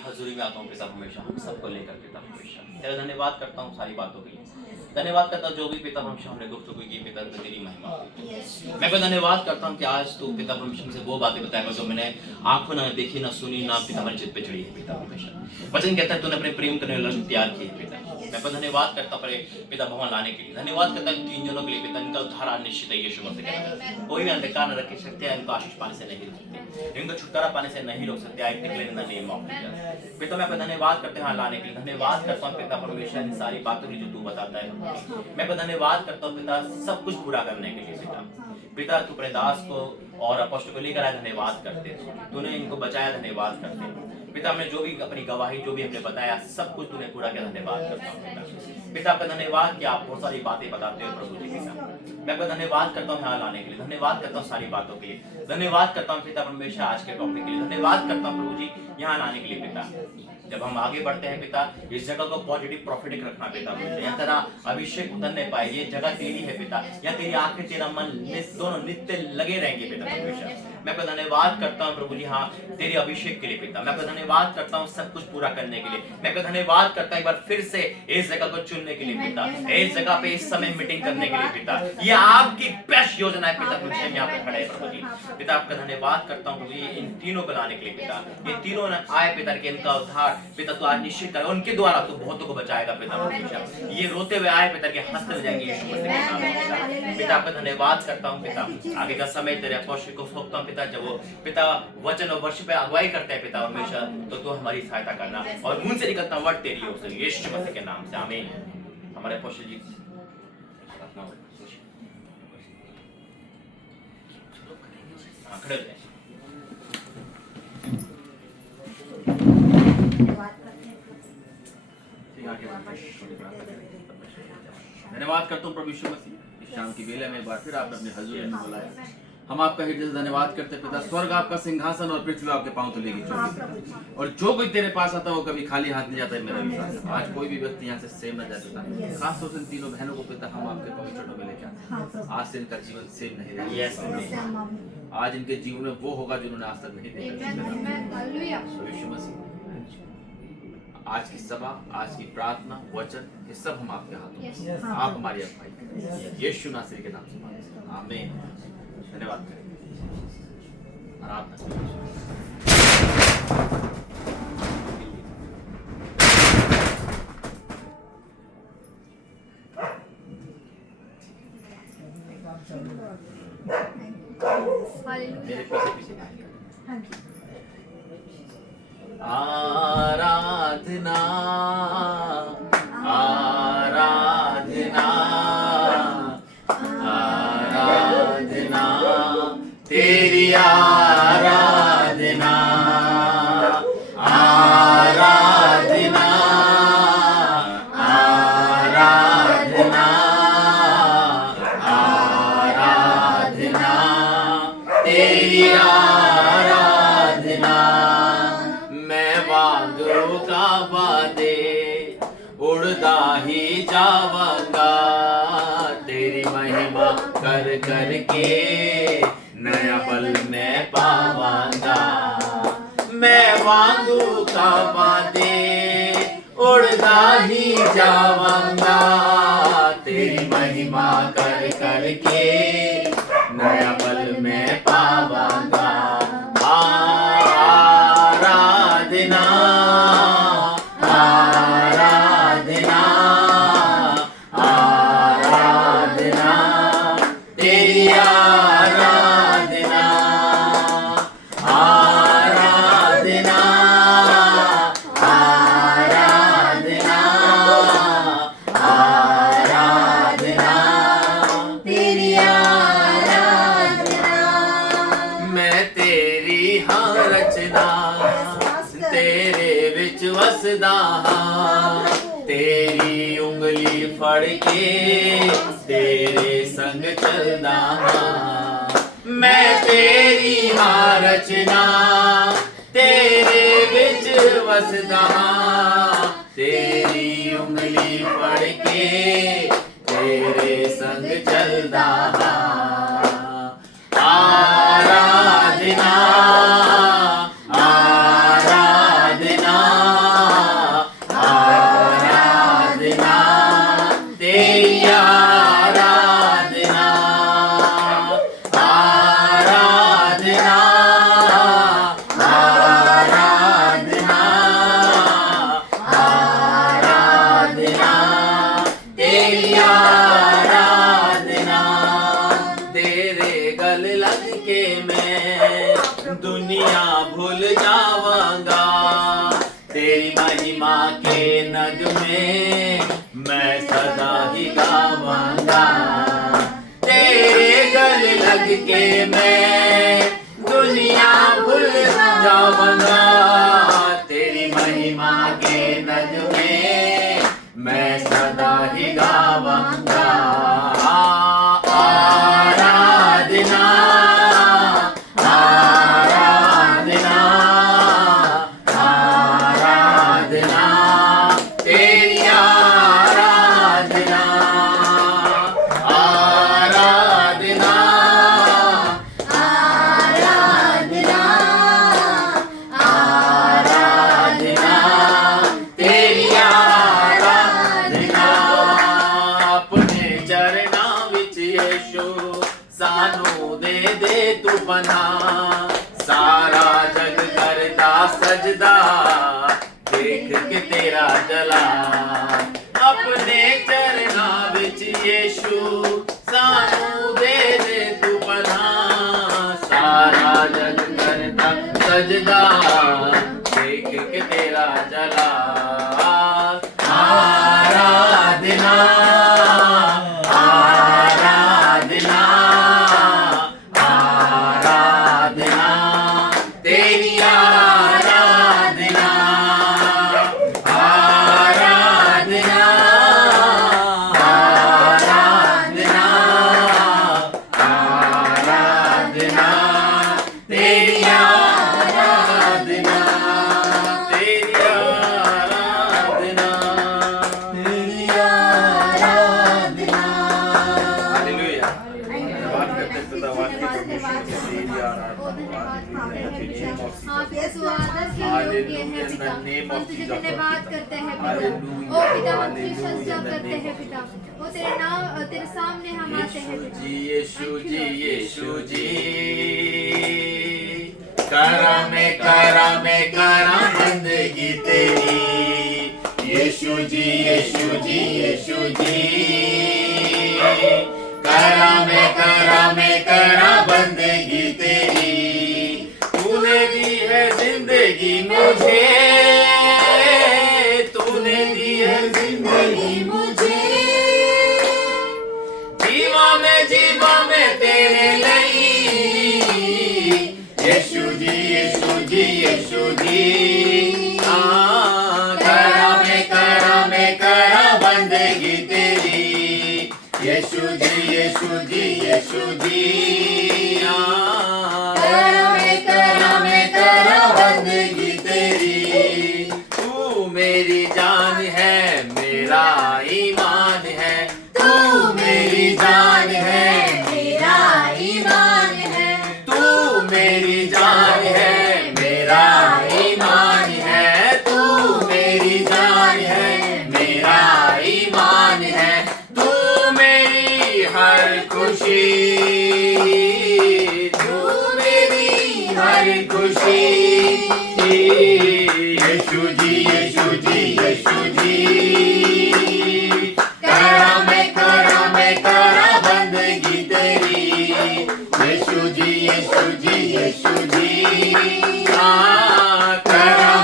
हजूरी में आता हूँ पिता परमेश्वर हम सबको लेकर पिता परमेश्वर तेरा धन्यवाद करता हूँ सारी बातों के लिए। धन्यवाद करता हूँ जो भी पिता परमेश्वर हमने गुफ्तगू की पिता तेरी महिमा। मैं धन्यवाद करता हूँ कि आज तू पिता परमेश्वर से वो बातें बताएगा जो मैंने आंखों ना देखी ना सुनी ना पिता हमारे चित्त पे चढ़ी है पिता परमेश्वर। वचन कहता है तूने अपने प्रेम करने वाले लोग तैयार किए पिता। मैं धन्यवाद करता हूँ पिता भवन लाने के लिए। धन्यवाद करता हूँ तीन जनों के लिए पिता इनका उद्धार निश्चित है यीशु मसीह के नाम। कोई भी अंधकार न रखे सकते हैं इनको आशीष पाने से नहीं रोक सकते, इनको छुटकारा पाने से नहीं रोक सकते। I declare in the name of Jesus. पिता मैं धन्यवाद करते हैं लाने के लिए। धन्यवाद करता हूँ पिता परमेश्वर इन सारी बातों की जो तू बताता है। मैं धन्यवाद करता हूँ पिता सब कुछ पूरा करने के लिए पिता। पिता तू अपने दास को और अपोस्टल को लेकर आया, धन्यवाद करते तूने इनको बचाया, धन्यवाद करते पिता। हमने जो भी अपनी गवाही जो भी हमने बताया सब कुछ तूने पूरा किया, धन्यवाद करता हूँ पिता। पिता आपका धन्यवाद कि आप बहुत सारी बातें बताते हो प्रभु जी पिता। मैं आपका धन्यवाद करता हूँ यहाँ लाने के लिए। धन्यवाद करता हूँ सारी बातों के लिए। धन्यवाद करता हूँ पिता परमेश्वर आज के टॉपिक के लिए। धन्यवाद करता हूँ प्रभु जी यहाँ लाने के लिए पिता। जब हम आगे बढ़ते हैं पिता इस जगह को पॉजिटिव प्रॉफिटिक रखना पिता। यहाँ तेरा अभिषेक उतरने पाए, ये जगह तेरी है पिता। यहाँ तेरी आंखें तेरा मन दोनों नित्य लगे रहेंगे पिता परमेश्वर। मैं आपका धन्यवाद करता हूँ प्रभु जी हाँ तेरी अभिषेक के लिए पिता। मैं आपका धन्यवाद करता हूँ सब कुछ पूरा करने के लिए। मैं आपका धन्यवाद करता हूँ एक बार फिर से इस जगह को चुनने के लिए पिता। इस जगह पे इस समय मीटिंग करने के लिए पिता। ये आपकी बेस्ट योजना है पिता परमेश्वर। मैं यहाँ पे खड़े प्रभु जी पिता आपका धन्यवाद करता हूँ प्रभु जी इन तीनों को लाने के लिए पिता। ये तीनों आए पिता के इनका उद्धार पिता तो आज निश्चित कर उनके द्वारा तो बहुतों को बचाएगा पिता परमेश्वर। ये रोते हुए आए पिता के हंसते हुए जाएंगे यीशु मसीह के नाम में पिता। आपका धन्यवाद करता हूँ पिता। आगे का समय तेरे अपोस्टल को सौंपता हूँ पिता। जब वो पिता वचन और वर्ष पे अगुवाई करते हैं पिता परमेश्वर तो तू हमारी सहायता करना और मुंह से निकलता वर्ड तेरी ओर से यीशु मसीह के नाम से आमीन। हमारे अपोस्टल जी खड़े हो जाए। धन्यवाद करता हूँ प्रभु यीशु मसीह इस शाम की वेले में एक बार फिर आपने अपने हजूरी में बुलाया। हम आपका हृदय से धन्यवाद करते पिता। स्वर्ग आपका सिंहासन और पृथ्वी आपके पांव तले की चौकी और जो कोई तेरे पास आता है वो कभी खाली हाथ नहीं जाता है। मेरा विश्वास है आज कोई भी व्यक्ति यहाँ से सेम न जाए पिता। खास तौर से तीनों बहनों को पिता हम आपके पवित्र चरणों में लेके आते। आज से इनका जीवन सेम नहीं रहेगा। आज इनके जीवन में वो होगा जो उन्होंने आज तक नहीं देखा। यीशु मसीह आज की सभा आज की प्रार्थना वचन ये सब हम आपके हाथों में आप हमारी अगुवाई यीशु नासरी के नाम से मांगते हैं आमीन। धन्यवाद करें मेरे पीछे आराधना आराधना आराधना तेरी आराधना आराधना आराधना आराधना तेरी आराधना। मैं वांगू का वादे उड़दा ही जावांगा तेरी महिमा कर कर के नया पल में पावांगा। मैं वांगू का वादे उड़दा ही जावांगा तेरी महिमा कर कर के नया पल में पावांगा। आराधना आराधना आराधना तेरी आराधना आराधना आराधना आराधना तेरी आराधना। मैं तेरी हाँ रचना तेरे विच वसदा तेरी उंगली फड़ के तेरे संग चलदा। मैं तेरी हाँ रचना तेरे विच वसदा तेरी उंगली फड़ के तेरे संग चलदा। आराधना आराधना महिमा के नगमे मैं सदा ही गावांगा। तेरे गले लग के मैं दुनिया भूल जाऊंगा। तेरी महिमा के नगमे मैं सदा ही गावांगा। आराधना आराधना आराधना तेरी आराधना आराधना आराधना आराधना तेरी आराधना। अपने चरनां विच यीशु सानू दे दे तू बना। सारा जग करदा सजदा देख के तेरा जला। अपने चरनां विच यीशु सानू दे दे तू बना। सारा जग करदा सजदा देख के तेरा जला। आराधना आराधना आराधना तेरी आराधना आराधना आराधना आराधना तेरी आराधना तेरी आराधना तेरी आराधना। हालेलुया। धन्यवाद करते हैं खुदा वाक्य परमेश्वर की तेरी आराधना। आप यीशु आदर के योग्य हैं पिता। हम तुझे धन्यवाद करते हैं पिता। ओ पिता हम प्रशंसा करते हैं पिता। वो तेरे नाम तेरे सामने हम आते हैं पिता। जी यीशु जी यीशु जी करा में करा बंदगी तेरी। यीशु जी यीशु जी यीशु जी करा में करा बंदगी तेरी। तूने दी है जिंदगी मुझे। तूने दी है जिंदगी मुझे। जीवा में तेरे लिए। यीशु जी यीशु जी यीशु जी करा में करा बंदगी तेरी। यीशु जी यीशु जी यीशु जी करा में करा बंदगी तेरी। तू मेरी जान है मेरा ईमान है। तू मेरी जान है मेरा ईमान है। तू मेरी जान है मेरा ईमान है। तू मेरी जान है मेरा ईमान है। तू मेरी हर खुशी। तू मेरी हर खुशी। यीशु जी यीशु जी यीशु जी करा में करा बंदगी तेरी। यीशु जी यीशु जी यीशु जी करा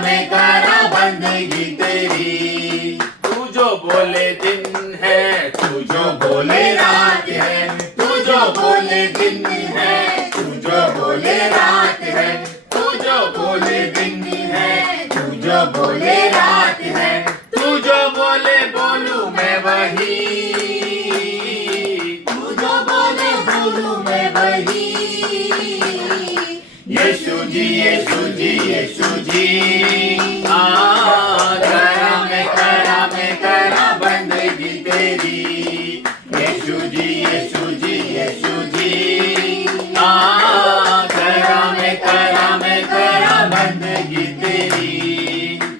में करा बंदगी तेरी। तू जो बोले दिन है तू जो बोले रात है। तू जो बोले दिन है तू जो बोले रात है। तू जो बोले दिन है तू जो बोले रात है। तू जो बोले बोलू मैं वही। तू जो बोले बोलू मैं वही। यीशु जी यीशु जी यीशु जी करा में करा बंदगी तेरी। यीशु जी यीशु जी यीशु जी करा में करा बंदगी तेरी।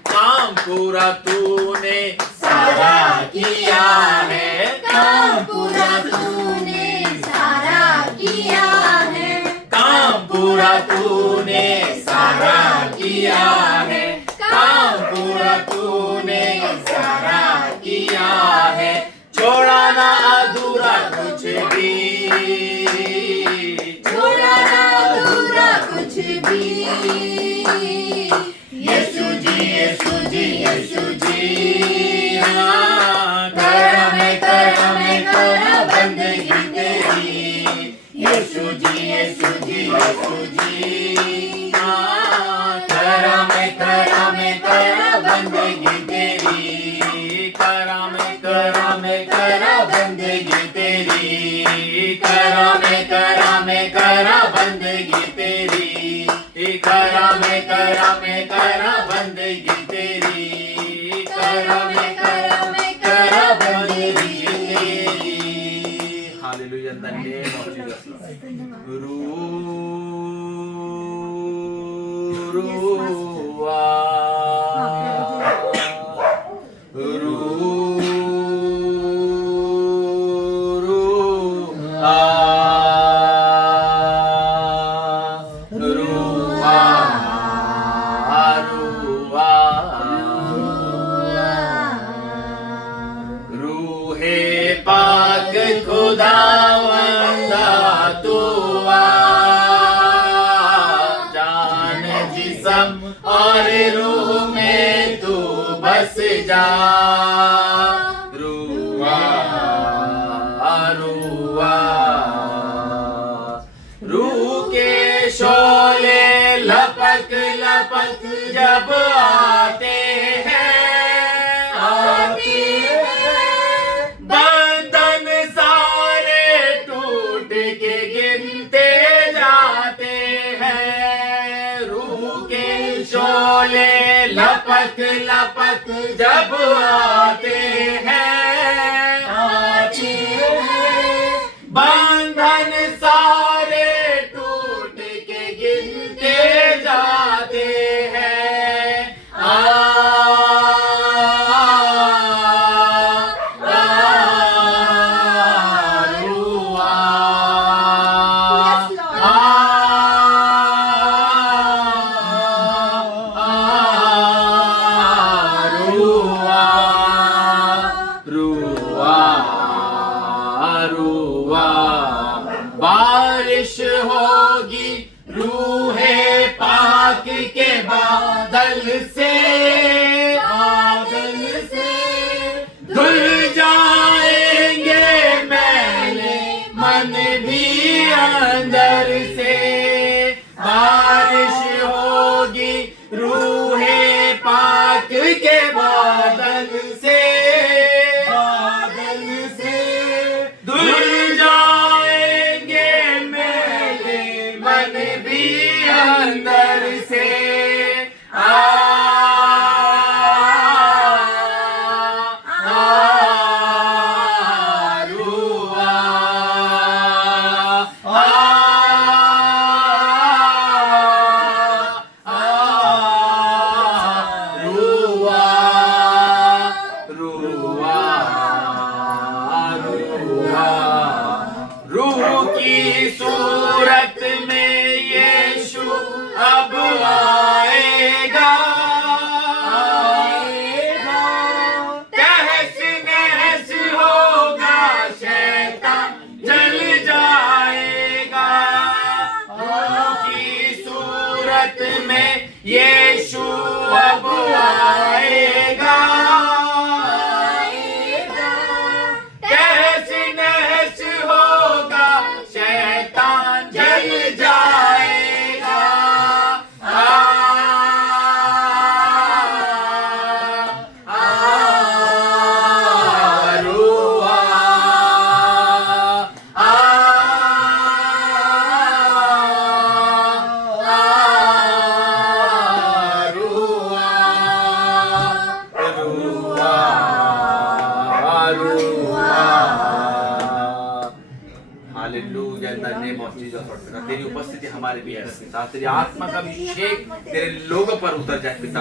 काम पूरा तूने सारा किया है। काम पूरा तूने सारा किया है। काम पूरा तूने सारा किया है। काम पूरा तूने सारा किया है। छोड़ा ना अधूरा कुछ भी। छोड़ा ना अधूरा कुछ भी। यीशु जी यीशु बंदगी तेरी, करा में करा में करा बंदगी तेरी, करा में करा में करा बंदगी तेरी, करा में करा में करा बंदगी तेरी, करा में करा में करा बंदगी तेरी। Hallelujah, in the name of Jesus. रूहे पाक खुदावंदा तू आ, जान जिस्म और रूह में तू बस जा, रूआ रूआ। रूह के शोले लपक लपक जब आते हैं, आती बंधन सारे टूट के गिनते जाते हैं। रूह के शोले लपक लपक जब आते हैं, आती बंधन सारे टूट के गिनते जाते हैं। बारिश होगी रूहे पाक के बादल से, बादल से धुल जाएंगे मैले मन भी अंदर से। बारिश होगी रूहे पाक के बादल से, बादल से धुल जाएंगे मेरे मन भी अंदर से। रूह की सूरत में यीशु अब आएगा, आएगा। तहस नहस होगा शैतान जल जाएगा। रूह की सूरत में यीशु अब आएगा, तहस नहस होगा शैतान जल जाएगा। Hallelujah, in the name of Jesus. तेरी उपस्थिति हमारे बीच में पिता, तेरी आत्मा का अभिषेक तेरे लोगों पर उतर जाए पिता।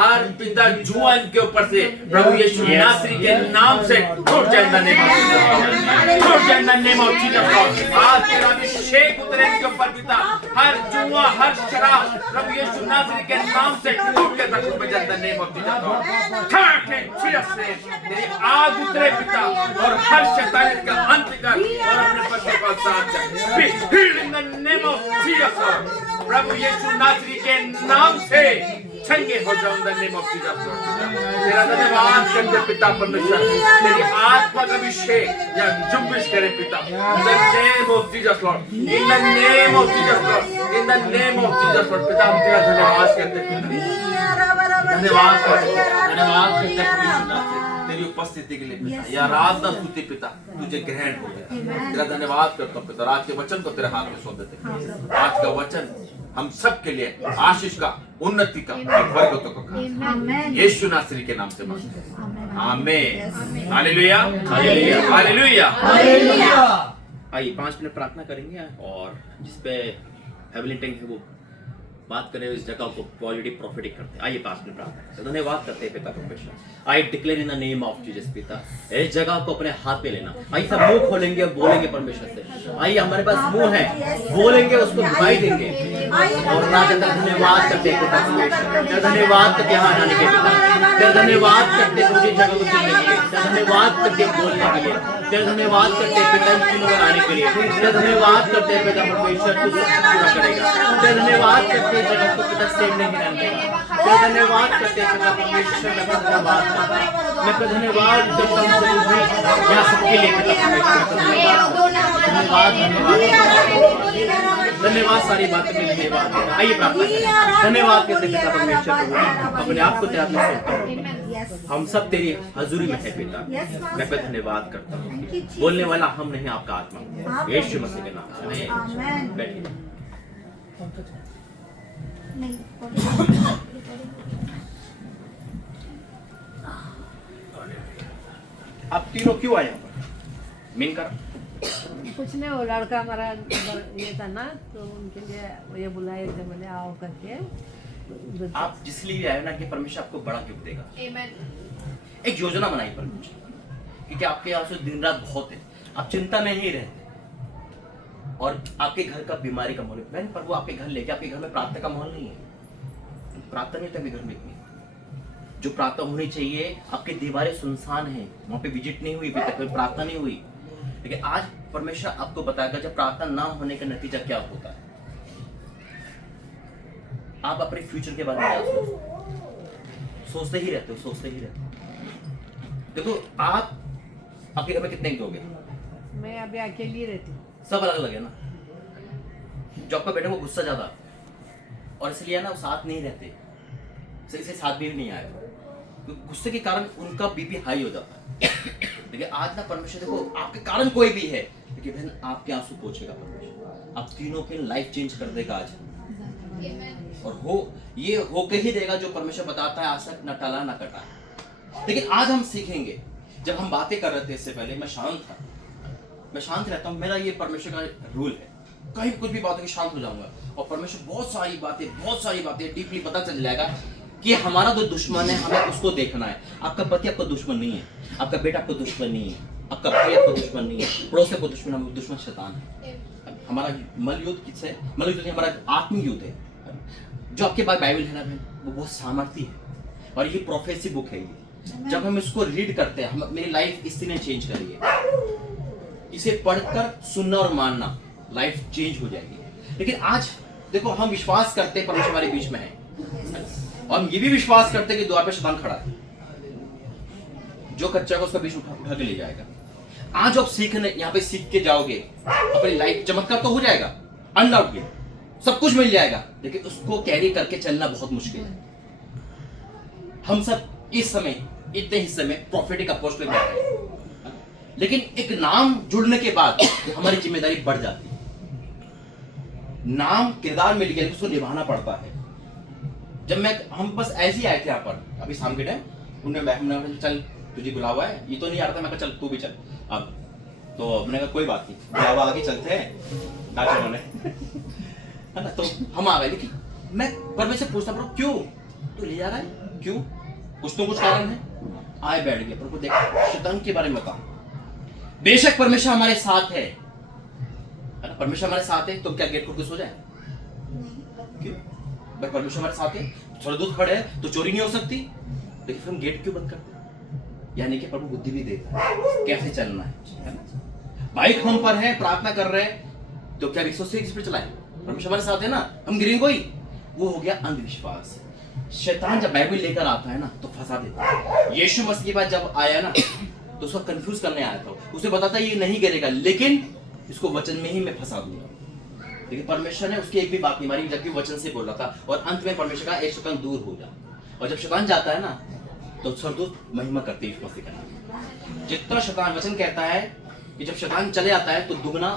हर पिता जुआन के ऊपर से प्रभु यीशु नासरी के नाम से टूट जाए, इन द नेम ऑफ जीसस, टूट जाए इन द नेम ऑफ जीसस। आज तेरा अभिषेक उतरे इनके ऊपर पिता। हर जुआ, हर शराब प्रभु यीशु नासरी के नाम से टूट के तक में जाए, इन द नेम ऑफ जीसस। तेरी आग उतरे पिता और हर शैतान का अंत कर और अपने बच्चे को साथ जाए। Be healed in the name of Jesus, Lord. प्रभु यीशु नासरी के नाम से चंगे हो जाओ, in the name of Jesus, Lord. तेरा धन्यवाद करते पिता परमेश्वर, तेरी आत्मा का अभिषेक या जुम्बिश करे पिता, in the name of Jesus, Lord. In the name of Jesus, Lord. In the name of Jesus, Lord. पिता हम तेरा धन्यवाद करते पिता, धन्यवाद करते तेरी उपस्थिति के लिए पिता। यह आराधना स्तुति पिता तुझे ग्रहण हो गया। तेरा धन्यवाद करता हूँ पिता। आज के वचन को तेरे हाथ में सौंप देते हैं। आज का वचन हम सब के लिए आशीष का, उन्नति का, बरकतों का काम यीशु नासरी के नाम से मांगते हैं। आमीन। Hallelujah, hallelujah, hallelujah. आइए 5 मिनट प्रार्थना करेंगे और जिसपे हेवनली टंग है वो बात करें, इस जगह को पॉजिटिव प्रोफेटिक करते हैं। आइए 5 मिनट प्रार्थना करते हैं। धन्यवाद करते हैं पिता परमेश्वर। I declare in the name of Jesus पिता, इस जगह को अपने हाथ में लेना। आइए सब मुंह खोलेंगे और बोलेंगे परमेश्वर से। आइए हमारे पास मुंह है, बोलेंगे, उसको दिखाई देंगे और ना धन्यवाद करते हैं पिता परमेश्वर। धन्यवाद करते यहाँ आने के पिता, धन्यवाद करते मुझे जगह को चुनने के लिए, धन्यवाद करते बोलने के लिए, धन्यवाद करते पिता इन आने के लिए, धन्यवाद करते पिता परमेश्वर तू पूरा करेगा। धन्यवाद करते जगत को पिता सेव नहीं करने देगा। धन्यवाद करते पिता परमेश्वर। मैं धन्यवाद धन्यवाद करता हूँ यहाँ सबके लिए पिता परमेश्वर। धन्यवाद धन्यवाद सारी बातें में धन्यवाद। आइए प्रार्थना करें। धन्यवाद करते पिता परमेश्वर, अपने आप को तेरे हाथ में सौंपता हूँ। हम सब तेरी हजूरी में है पिता। मैं पे धन्यवाद करता हूँ। बोलने वाला हम नहीं, आपका आत्मा, यीशु मसीह के नाम से। बैठिए। आप तीनों क्यों आए यहाँ पर? मेन कर कुछ नहीं, वो लड़का हमारा ये था ना, तो उनके लिए ये बुलाए थे, मैंने आओ करके। आप जिस लिए आए ना कि परमेश्वर आपको बड़ा गिफ्ट देगा। आमेन। एक योजना बनाई परमेश्वर, क्योंकि आपके यहाँ से दिन रात बहुत है, आप चिंता में ही रहते और आपके घर का बीमारी का माहौल है। पर वो आपके घर लेके, आपके घर में प्रार्थना का माहौल नहीं है। प्रार्थना नहीं होता घर में इतनी जो प्रार्थना होनी चाहिए। आपकी दीवारें सुनसान हैं, वहां पे विजिट नहीं हुई, अभी तक प्रार्थना नहीं हुई। लेकिन आज परमेश्वर आपको बताएगा जब प्रार्थना ना होने का नतीजा क्या होता है। आप अपने फ्यूचर के बारे में सोचते ही रहते हो, सोचते ही रहते हो। देखो आप आपके घर में कितने लोग हैं? मैं अभी अकेली रहती हूँ। सब अलग अलग है ना। जो आपका बेटा वो गुस्सा ज्यादा और इसलिए ना वो साथ नहीं रहते, सही से साथ भी नहीं आए, क्योंकि गुस्से के कारण उनका बीपी हाई हो जाता है। देखिए आज ना परमेश्वर देखो आपके कारण कोई भी है, लेकिन बहन आपके आंसू पोंछेगा परमेश्वर। आप तीनों की लाइफ चेंज कर देगा आज, और ये होके ही देगा जो परमेश्वर बताता है। आज तक न टला न कटा। लेकिन आज हम सीखेंगे। जब हम बातें कर रहे थे इससे पहले मैं शांत था, मैं शांत रहता हूँ, मेरा ये परमेश्वर का रूल है। कहीं कुछ भी बात होगी शांत हो जाऊंगा, और परमेश्वर बहुत सारी बातें डीपली पता चल जाएगा कि हमारा जो दुश्मन है हमें उसको देखना है। आपका पति आपका दुश्मन नहीं है, आपका बेटा आपका दुश्मन नहीं है, आपका भाई आपका दुश्मन नहीं है, पड़ोस आपका दुश्मन है, दुश्मन शैतान है। हमारा मल युद्ध किससे है? मल युद्ध हमारा आत्मिक युद्ध है। जो आपके पास बाइबल है ना बहन, वो बहुत सामर्थ्य है और ये प्रोफेसी बुक है। ये जब हम इसको रीड करते हैं, मेरी लाइफ इसी ने चेंज करी है। इसे पढ़कर सुनना और मानना लाइफ चेंज हो जाएगी। लेकिन आज देखो हम विश्वास करते हैं परमेश्वर हमारे बीच में है, और हम ये भी विश्वास करते हैं कि द्वार पे शैतान खड़ा है, जो कच्चा को उसका बीच उठा के ले जाएगा। आज आप सीखने यहाँ पे सीख के जाओगे, अपनी लाइफ चमत्कार तो हो जाएगा, अनडाउटली सब कुछ मिल जाएगा, लेकिन उसको कैरी करके चलना बहुत मुश्किल है। हम सब इस समय इतने हिस्से में प्रोफेटिक अप्रोच पे बैठे हैं, लेकिन एक नाम जुड़ने के बाद हमारी जिम्मेदारी बढ़ जाती है। नाम किरदार मिल गया, उसको निभाना पड़ता है। जब हम बस ऐसे ही आए थे यहाँ पर अभी शाम के टाइम, उन्होंने चल तुझे बुलावा है, ये तो नहीं आ रहा था, मैं कहा चल तू भी चल। अब तो मैंने कहा कोई बात नहीं, बुलावा आगे चलते हैं डॉक्टर ने है ना। तो हम आ गए, लेकिन मैं परमेश्वर से पूछता प्रभु क्यों तू ले जा रहा है, क्यों? कुछ तो कुछ कारण है। आए बैठ गए, प्रभु देख शैतान के बारे में कहा। बेशक परमेश्वर हमारे साथ है ना, परमेश्वर हमारे साथ है तो क्या गेट खोल के सो जाए? क्यों भाई? परमेश्वर हमारे साथ है, स्वर्गदूत खड़े हैं तो चोरी नहीं हो सकती, लेकिन फिर हम गेट क्यों बंद करते? यानी कि प्रभु बुद्धि भी देता है कैसे चलना है ना। बाइक हम पर है, प्रार्थना कर रहे हैं, तो क्या 180 पर चलाए? परमेश्वर हमारे साथ है ना, हम गिरेंगे कोई? वो हो गया अंधविश्वास। शैतान जब बाइबल लेकर आता है ना तो फंसा देता है। यीशु मसीह के बाद जब आया ना तो उसको कंफ्यूज करने आया था, उसे बताता ये नहीं गिरेगा, लेकिन इसको वचन में ही मैं फंसा दूंगा। लेकिन परमेश्वर ने उसकी एक भी बात नहीं मारी, जबकि वचन से बोल रहा था, और अंत में परमेश्वर का एक शैतान दूर हो जा। और जब शैतान जाता है ना तो स्वर्गदूत महिमा करते हैं यीशु मसीह का नाम। जितना शैतान, वचन कहता है कि जब शैतान चले आता है तो दुगना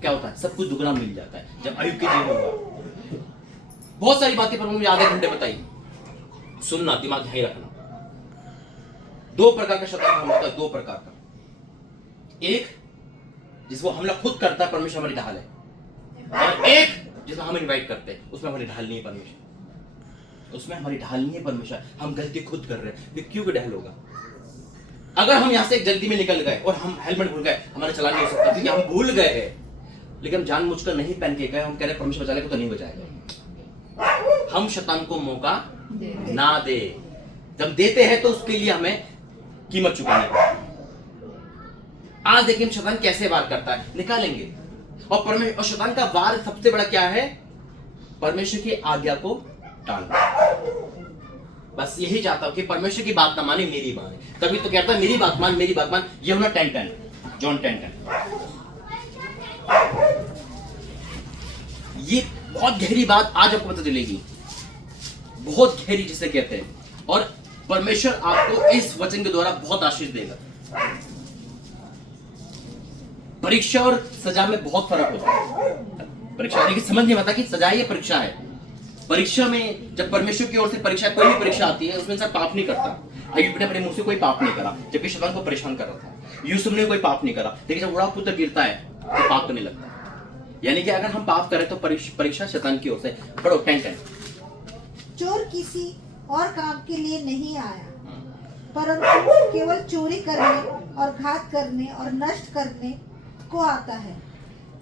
क्या होता है, सब कुछ दुगना मिल जाता है। जब अय्यूब के जीवन हुआ, बहुत सारी बातें पर मुझे आधे घंटे बताई, सुनना, दिमाग यहीं रखना। 2 प्रकार का शैतान हमला होता है, 2 प्रकार का। एक जिसको हमला खुद करता है, परमेश्वर हमारी ढाल है, और एक जिसमें हम इनवाइट करते हैं, उसमें हमारी ढाल नहीं है परमेश्वर, उसमें हमारी ढाल नहीं है परमेश्वर। हम गलती खुद कर रहे हैं, ये क्यों की ढाल होगा? अगर हम यहाँ से जल्दी में निकल गए और हम हेलमेट भूल गए, हमारा चलान नहीं हो सकता क्योंकि हम भूल गए हैं, लेकिन हम जानबूझकर नहीं पहन के गए, हम कह रहे हैं परमेश्वर बचा लेगा, तो नहीं बचाएगा। हम शैतान को मौका ना दे, जब देते हैं तो उसके लिए हमें कीमत चुकानी पड़ती। आज देखिए हम शैतान कैसे वार करता है, निकालेंगे। और शैतान का वार सबसे बड़ा क्या है? परमेश्वर की आज्ञा को टालना। बस यही चाहता हूं कि परमेश्वर की बात ना माने, मेरी माने। तभी तो कहता है मेरी बात मान, मेरी बात मान। ये होना 10:10, जॉन 10:10। ये बहुत गहरी बात आज आपको पता चलेगी, बहुत गहरी जिसे कहते हैं। और परमेश्वर आपको इस वचन के द्वारा बहुत आशीष देगा। परीक्षा और सजा में बहुत फर्क होता है। परीक्षा यानी कि समझ नहीं आता कि सजा है या परीक्षा है। परीक्षा में जब परमेश्वर की ओर से परीक्षा, कोई भी परीक्षा आती है, उसमें इंसान पाप नहीं करता। अय्यूब ने अपने मुंह से कोई पाप नहीं करा, जबकि शैतान को परेशान कर रहा था। यूसुफ ने कोई पाप नहीं करा, लेकिन जब बड़ा पुत्र गिरता है तो पाप करने लगता है। यानी कि अगर हम पाप करें तो परीक्षा शैतान की ओर से। पढ़ो 10:10। चोर किसी और काम के लिए नहीं आया, परंतु केवल चोरी करने और घात करने और नष्ट करने को आता है।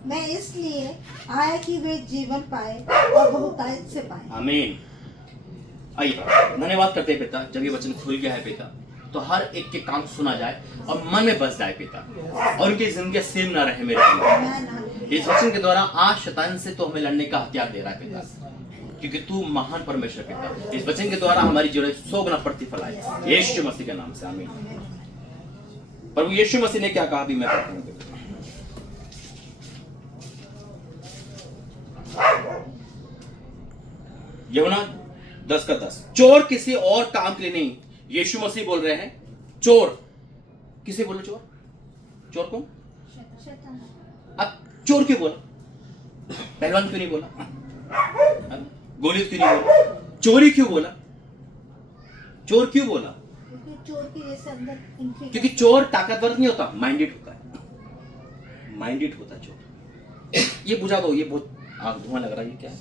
मैं इसलिए आया कि वे जीवन पाए और बहुतायत से पाए। आमीन। आइए धन्यवाद करते हैं पिता, जब ये वचन खुल गया है पिता, तो हर एक के काम सुना जाए और मन में बस जाए पिता, और उनकी जिंदगी सेम ना रहे मेरे पिता। इस वचन के द्वारा आज शैतान से तो हमें लड़ने का हथियार दे रहा है पिता, क्योंकि तू महान परमेश्वर पिता। इस वचन के द्वारा हमारी जीवन 100 गुना प्रतिफल आए, यीशु मसीह के नाम से आमीन। प्रभु यीशु मसीह ने क्या कहा अभी मैं पढ़ता हूं। यूहन्ना 10:10। चोर किसी और काम के लिए नहीं, यीशु मसीह बोल रहे हैं। चोर किसे बोले? चोर, चोर कौन? अब चोर क्यों बोला? पहलवान क्यों नहीं बोला? गोली क्यों नहीं बोला? चोरी क्यों बोला? चोर क्यों बोला? चोर के जैसे अंदर, क्योंकि चोर ताकतवर नहीं होता, माइंडेड होता है। माइंडेड होता है चोर। ये बुझा दो, ये बहुत आग धुआं लग रहा है, ये क्या है?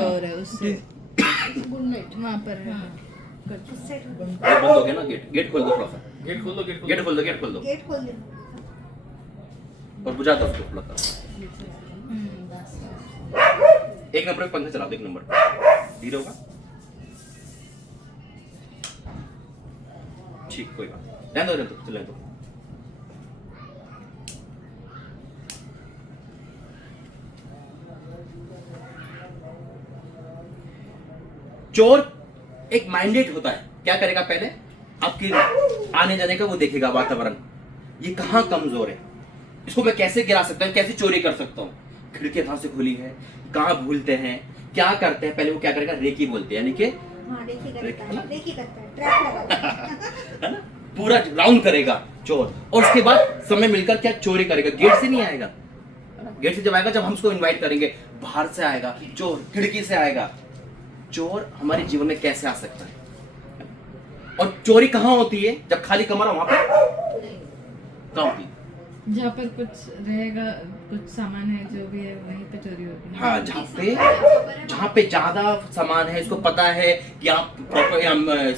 और है उससे वहाँ पर बंद हो गया ना गेट। गेट खोल दो थोड़ा सा, गेट खोल दो, गेट खोल गेट खोल दो, गेट खोल दो, गेट खोल दे। और बुझा दो उसको थोड़ा सा। 1 नंबर पे पंखा चला दो, 1 नंबर पे धीरे होगा। ठीक, कोई बात, रहने दो, चलने दो। चोर एक माइंडेड होता है। क्या करेगा? पहले आपके आने जाने का वो देखेगा, वातावरण, ये कहाँ कमजोर है, इसको मैं कैसे गिरा सकता हूँ, कैसे चोरी कर सकता हूँ, खिड़की कहाँ से खुली है, कहाँ भूलते हैं, क्या करते हैं। पहले वो क्या करेगा? रेकी बोलते हैं, यानी कि रेकी करता है, ट्रैप लगाता है ना, पूरा राउंड करेगा चोर। और उसके बाद समय मिलकर क्या चोरी करेगा? गेट से नहीं आएगा, गेट से जब आएगा, जब हम उसको इन्वाइट करेंगे, बाहर से आएगा चोर, खिड़की से आएगा। चोर हमारे जीवन में कैसे आ सकता है? और चोरी कहाँ होती है? जब खाली कमरा, वहां पर कहाँ होती है? जहाँ पर कुछ रहेगा, कुछ सामान है जो भी है, वहीं पे चोरी होती है। हाँ, जहाँ पे ज्यादा सामान है, इसको पता है कि आप प्रॉपर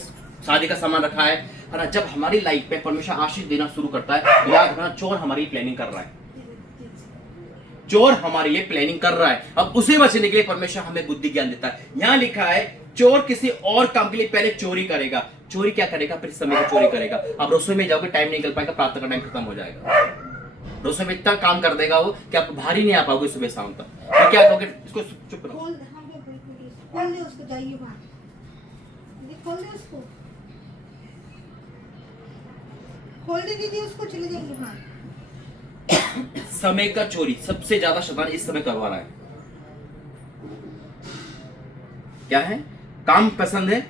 शादी का सामान रखा है ना। जब हमारी लाइफ में परमेश्वर आशीष देना शुरू करता है, याद रखना चोर हमारी प्लानिंग कर रहा है, चोर हमारे लिए प्लानिंग कर रहा है। अब उसे बचने के लिए परमेश्वर हमें बुद्धि ज्ञान देता है। यहाँ लिखा है चोर किसी और काम के लिए पहले चोरी करेगा। चोरी क्या करेगा? फिर समय को चोरी करेगा। अब रसोई में जाओगे, टाइम नहीं निकल पाएगा, प्रार्थना का टाइम खत्म हो जाएगा। रसोई में इतना काम कर देगा वो कि आप बाहर ही नहीं आ पाओगे सुबह शाम तक। तो क्या कहोगे? इसको चुप करो, खोल दे उसको, जाइए बाहर, खोल दे उसको, खोल दे दीदी उसको, चले जाएंगे बाहर। समय का चोरी सबसे ज्यादा शैतान इस समय करवा रहा है। क्या है? काम पसंद है,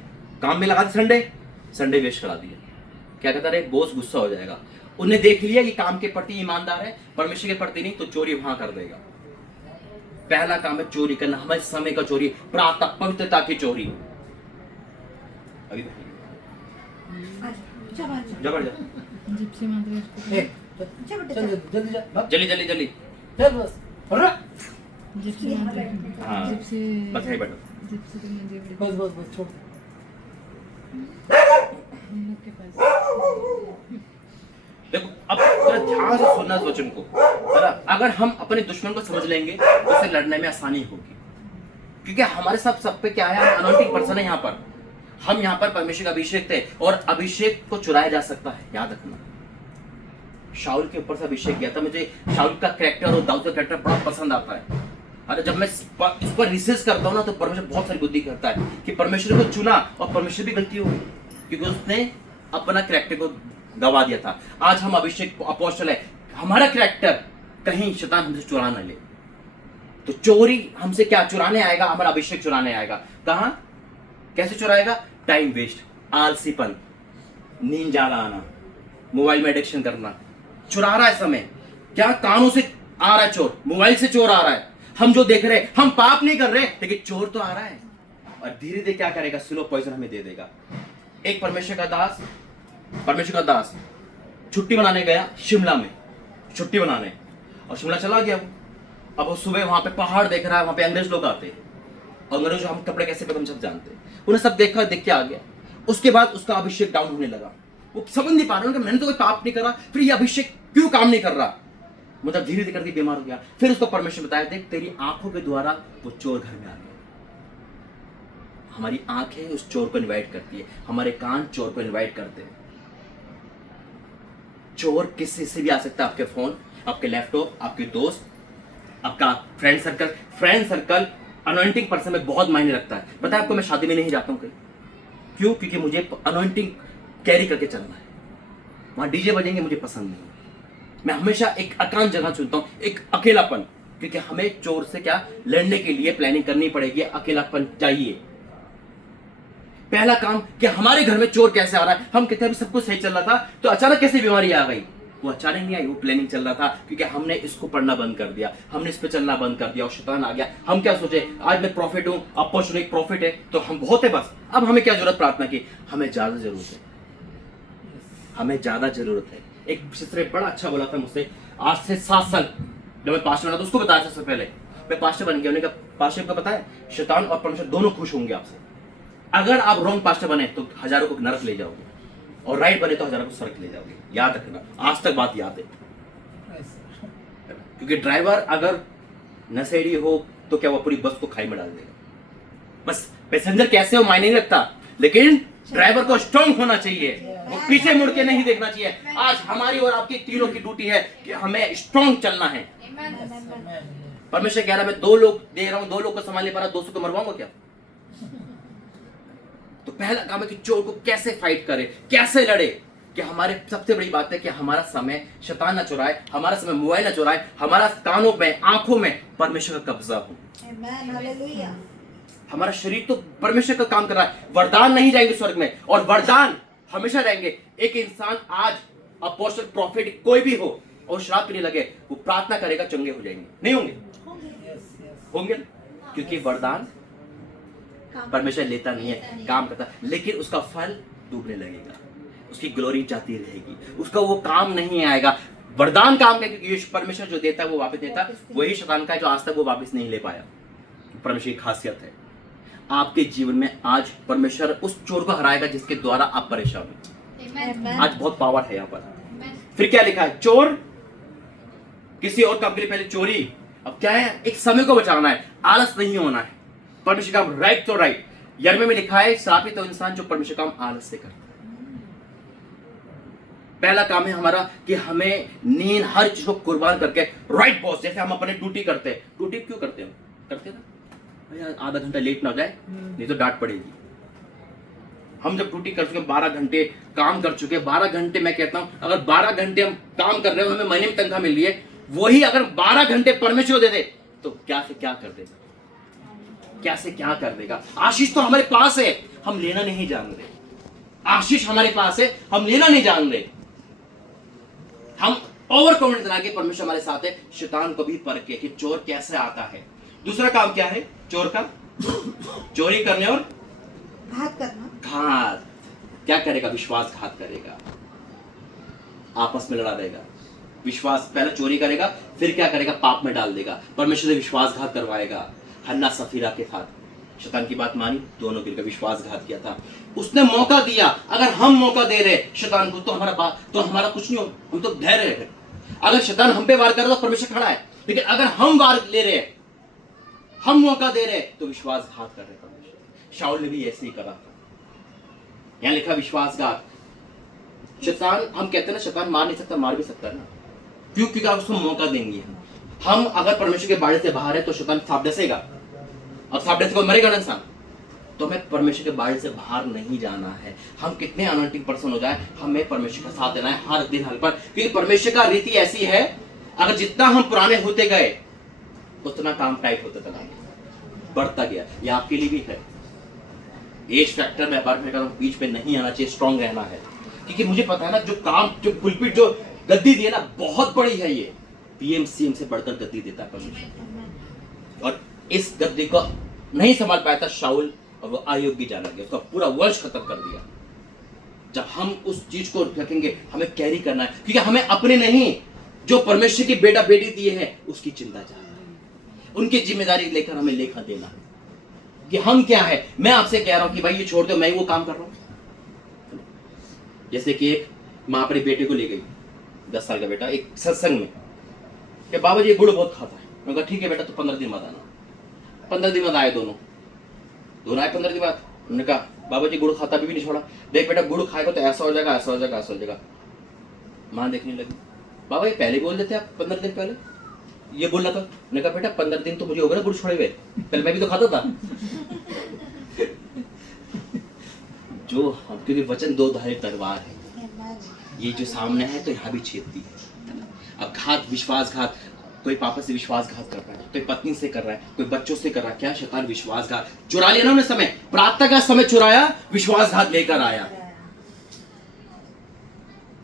काम में लगा दिया, संडे वेस्ट करा दिया। क्या कहता रहे, बॉस गुस्सा हो जाएगा। उन्हें देख लिया कि काम के प्रति ईमानदार है, परमेश्वर के प्रति नहीं, तो चोरी वहां कर देगा। पहला काम है चोरी करना, हमारे समय का चोरी, प्रातः पवित्रता की चोरी। अभी जबरदस्त, जिप्सी मादरी उसको अच्छा बेटा चल। जल्दी जल्दी जल्दी, जिप्सी मादरी हाँ जिप्सी बस है बेटा। जिप्सी तो मुझे बड़ी बस बस बस छोड़। हम लोग के पास देखो अब थोड़ा ध्यान से सुनना इस वचन को, है ना? अगर हम अपने दुश्मन को समझ लेंगे तो उसे लड़ने में आसानी होगी, क्योंकि हमारे सब पे क्या है, हम अनॉइंटिंग पर्सन है। यहाँ पर हम यहाँ पर परमेश्वर का अभिषेक थे, और अभिषेक को चुराया जा सकता है, याद रखना। शाऊल के ऊपर से अभिषेक किया था। मुझे शाऊल का कैरेक्टर और दाऊद का कैरेक्टर बड़ा पसंद आता है। अरे जब मैं इस पर रिसर्च करता हूँ ना, तो परमेश्वर बहुत सारी बुद्धि करता है कि परमेश्वर को चुना और परमेश्वर भी गलती होगी, क्योंकि उसने अपना कैरेक्टर को गवा दिया था। आज हम अभिषेक अपोस्टल है, हमारा कैरेक्टर कहीं शैतान हमसे चुरा न ले, तो चोरी हमसे क्या चुराने आएगा, हमारा अभिषेक चुराने आएगा। कहां, कैसे चुराएगा? टाइम वेस्ट, आलसीपन, नींद ज्यादा आना, मोबाइल में एडिक्शन करना, चुरा रहा है समय। क्या कानों से आ रहा है चोर, मोबाइल से चोर आ रहा है। हम जो देख रहे हैं, हम पाप नहीं कर रहे, लेकिन चोर तो आ रहा है, और धीरे धीरे क्या करेगा, स्लो पॉइजन हमें दे देगा। एक परमेश्वर का दास छुट्टी मनाने गया शिमला में, छुट्टी मनाने, और शिमला चला गया वो। अब वो सुबह वहां पे पहाड़ देख रहा है, वहां पे अंग्रेज लोग आते हैं, अंग्रेज हम कपड़े कैसे पहनते हम सब जानते हैं। उन्हें सब देखा, देख के आ गया। उसके बाद उसका अभिषेक डाउन होने लगा। वो समझ नहीं पा रहा, मैंने तो कोई पाप नहीं करा, फिर ये अभिषेक क्यों काम नहीं कर रहा। मतलब धीरे धीरे करके बीमार हो गया। फिर उसको परमेश्वर बताया, देख तेरी आंखों के द्वारा वो चोर घर में आ गया। हमारी आंखें उस चोर को इनवाइट करती है, हमारे कान चोर को इनवाइट करते हैं। चोर किसी से भी आ सकता है, आपके फोन, आपके लैपटॉप, आपके दोस्त, आपका फ्रेंड सर्कल अनॉइंटिंग पर्सन में बहुत मायने रखता है। पता है आपको, मैं शादी में नहीं जाता हूँ कहीं, क्यों? क्योंकि मुझे अनॉइंटिंग कैरी करके चलना है। वहां डीजे बजेंगे, मुझे पसंद नहीं। मैं हमेशा एक एकांत जगह चुनता हूँ, एक अकेलापन, क्योंकि हमें चोर से क्या लड़ने के लिए प्लानिंग करनी पड़ेगी, अकेलापन चाहिए। पहला काम कि हमारे घर में चोर कैसे आ रहा है। हम कहते हैं सब कुछ सही चल रहा था, तो अचानक कैसे बीमारी आ गई। वो अचानक नहीं आई, वो प्लानिंग चल रहा था, क्योंकि हमने इसको पढ़ना बंद कर दिया, हमने इस पे चलना बंद कर दिया, और शैतान आ गया। हम क्या सोचे, आज मैं प्रॉफिट हूं, अपोस्टल एक प्रॉफिट है, तो हम बहुत है बस। अब हमें क्या जरूरत प्रार्थना की, हमें ज्यादा जरूरत है, हमें ज्यादा जरूरत है। एक सिस्टर बड़ा अच्छा बोला था मुझसे, आज से 7 साल जब मैं पास्टर बना था, उसको बताया सबसे पहले मैं पास्टर बन गया। उन्होंने कहा, पास्टर को पता है शैतान और परमेश्वर दोनों खुश होंगे आपसे। अगर आप रॉन्ग पास्टर बने तो हजारों को नरक ले जाओगे, और राइट बने तो हजारों को स्वर्ग ले जाओगे। याद रखना, आज तक बात याद है। क्योंकि ड्राइवर अगर नशेड़ी हो तो क्या वो पूरी बस को खाई में डाल देगा। बस पैसेंजर कैसे हो मायने नहीं रखता, लेकिन ड्राइवर को स्ट्रांग होना चाहिए, वो पीछे मुड़ के नहीं देखना चाहिए। आज हमारी और आपकी तीनों की ड्यूटी है कि हमें स्ट्रांग चलना है। परमेश्वर कह रहा है, मैं 2 लोग दे रहा हूं, 2 लोग को संभाल नहीं पा रहा, 200 को मरवाऊंगा क्या? तो पहला काम है कि चोर को कैसे फाइट करे, कैसे लड़े। कि हमारे सबसे बड़ी बात है कि हमारा समय शैतान ना चुराए, हमारा समय मोबाइल ना चुराए, हमारा कानों में, आंखों में परमेश्वर का कब्जा हो। आमेन, हालेलुया। हमारा शरीर तो परमेश्वर का काम कर रहा है। वरदान नहीं जाएंगे स्वर्ग में, और वरदान हमेशा रहेंगे। एक इंसान आज अपोस्टल प्रॉफिट कोई भी हो और शराब पीने लगे, वो प्रार्थना करेगा, चंगे हो जाएंगे, नहीं होंगे? होंगे, क्योंकि वरदान परमेश्वर लेता नहीं है, काम करता, लेकिन उसका फल डूबने लगेगा, उसकी ग्लोरी जाती रहेगी, उसका वो काम नहीं आएगा। वरदान काम का, क्योंकि परमेश्वर जो देता है वो वापस देता है। वही शैतान का है जो आज तक वो वापस नहीं ले पाया। परमेश्वर की खासियत है। आपके जीवन में आज परमेश्वर उस चोर को हराएगा जिसके द्वारा आप परेशान हो। आज बहुत पावर है यहाँ पर। फिर क्या लिखा है, चोर किसी और काम के लिए पहले चोरी। अब क्या है, एक समय को बचाना है, आलस नहीं होना है। परमेश्वर काम राइट तो राइट। यर्मिया में लिखा है, श्रापित तो इंसान जो परमेश्वर काम आलस से करता है। पहला काम है हमारा कि हमें नींद, हर चीज को कुर्बान करके राइट बॉस, जैसे हम अपने ड्यूटी करते हैं। ड्यूटी क्यों करते हैं? करते ना भैया, आधा घंटा लेट ना हो जाए, नहीं तो डांट पड़ेगी। हम जब ड्यूटी कर चुके, 12 घंटे काम कर चुके, 12 घंटे मैं कहता हूं, अगर 12 घंटे हम काम कर रहे हो, हमें महीने में तनख्वाह मिल रही है, वही अगर 12 घंटे परमेश्वर दे दे तो क्या से क्या कर देगा। कैसे क्या कर देगा। आशीष तो हमारे पास है, हम लेना नहीं जान रहे। आशीष हमारे पास है, हम लेना नहीं जान रहे। हम ओवर कॉन्फिडेंस बना के परमेश्वर हमारे साथ है, शैतान को भी परखे कि चोर कैसे आता है। दूसरा काम क्या है चोर का? चोरी करने और घात करना। घात क्या करेगा? विश्वासघात करेगा, आपस में लड़ा देगा। विश्वास पहले चोरी करेगा, फिर क्या करेगा? पाप में डाल देगा, परमेश्वर से विश्वासघात करवाएगा। हन्ना सफीरा के साथ शैतान की बात मानी, दोनों गिर विश्वासघात किया था। उसने मौका दिया। अगर हम मौका दे रहे शैतान को तो हमारा कुछ नहीं हो, हम तो धैर्य रहे। अगर शैतान हम पे वार कर रहा तो परमेश्वर खड़ा है, लेकिन अगर हम वार ले रहे, हम मौका दे रहे तो विश्वासघात कर रहे परमेश्वर। शाऊल ने भी ऐसे ही करा था। यहां लिखा विश्वासघात। शैतान, हम कहते हैं ना शैतान मार नहीं सकता, मार भी सकता है ना। क्यों? क्योंकि उसको मौका देंगे। हम अगर परमेश्वर के बाड़े से बाहर है तो शैतान सांप डसेगा, और सांप डसे को मरेगा ना इंसान। तो हमें परमेश्वर के बाड़े से बाहर नहीं जाना है। हम कितने अनॉइंटिंग पर्सन हो जाए, हमें परमेश्वर का साथ देना है हर दिन हर पर, क्योंकि परमेश्वर का रीति ऐसी है, अगर जितना हम पुराने होते गए उतना काम टाइट होता चला गया, बढ़ता गया। ये आपके लिए भी है। एज फैक्टर में बार बार बीच में नहीं आना चाहिए, स्ट्रांग रहना है। क्योंकि मुझे पता है ना, जो काम, जो पुलपिट, जो गद्दी दी है ना, बहुत बड़ी है। ये पीएमसीएम से बढ़कर गद्दी देता है परमेश्वर। और इस गद्दी को नहीं संभाल पाया था शाऊल, और वो आयोग भी जाना गया, उसका पूरा वंश खत्म कर दिया। जब हम उस चीज को रखेंगे, हमें कैरी करना है, क्योंकि हमें अपने नहीं, जो परमेश्वर की बेटा बेटी दिए हैं उसकी चिंता चाहना है, उनकी जिम्मेदारी लेकर हमें लेखा देना है कि हम क्या है। मैं आपसे कह रहा हूं कि भाई ये छोड़ दो, मैं वो काम कर रहा हूं। जैसे कि एक माँ अपने बेटे को ले गई, 10 साल का बेटा, एक सत्संग में, कि बाबा जी ये गुड़ बहुत खाता है। मैंने कहा ठीक है बेटा, तो 15 दिन बाद आना। 15 दिन बाद आए दोनों आए 15 दिन बाद। उन्होंने कहा बाबा जी गुड़ खाता भी नहीं छोड़ा, देख बेटा गुड़ खाएगा तो ऐसा हो जाएगा, ऐसा हो जाएगा, ऐसा हो जाएगा। माँ देखने लगी, बाबा ये पहले बोल देते आप 15 दिन पहले, ये बोलना था। मैंने कहा बेटा 15 दिन तो मुझे हो गया ना गुड़ छोड़े हुए, पहले मैं भी तो खाता था। जो हम, क्योंकि वचन दो धारी तलवार है, ये जो सामने है तो यहाँ भी छेदती है। अब घात, विश्वासघात, कोई पापा से विश्वासघात कर रहा है, कोई पत्नी से कर रहा है, कोई बच्चों से कर रहा है। क्या? शैतान विश्वासघात चुरा लिया ना उन्हें समय, प्रार्थना का समय चुराया, विश्वासघात लेकर आया।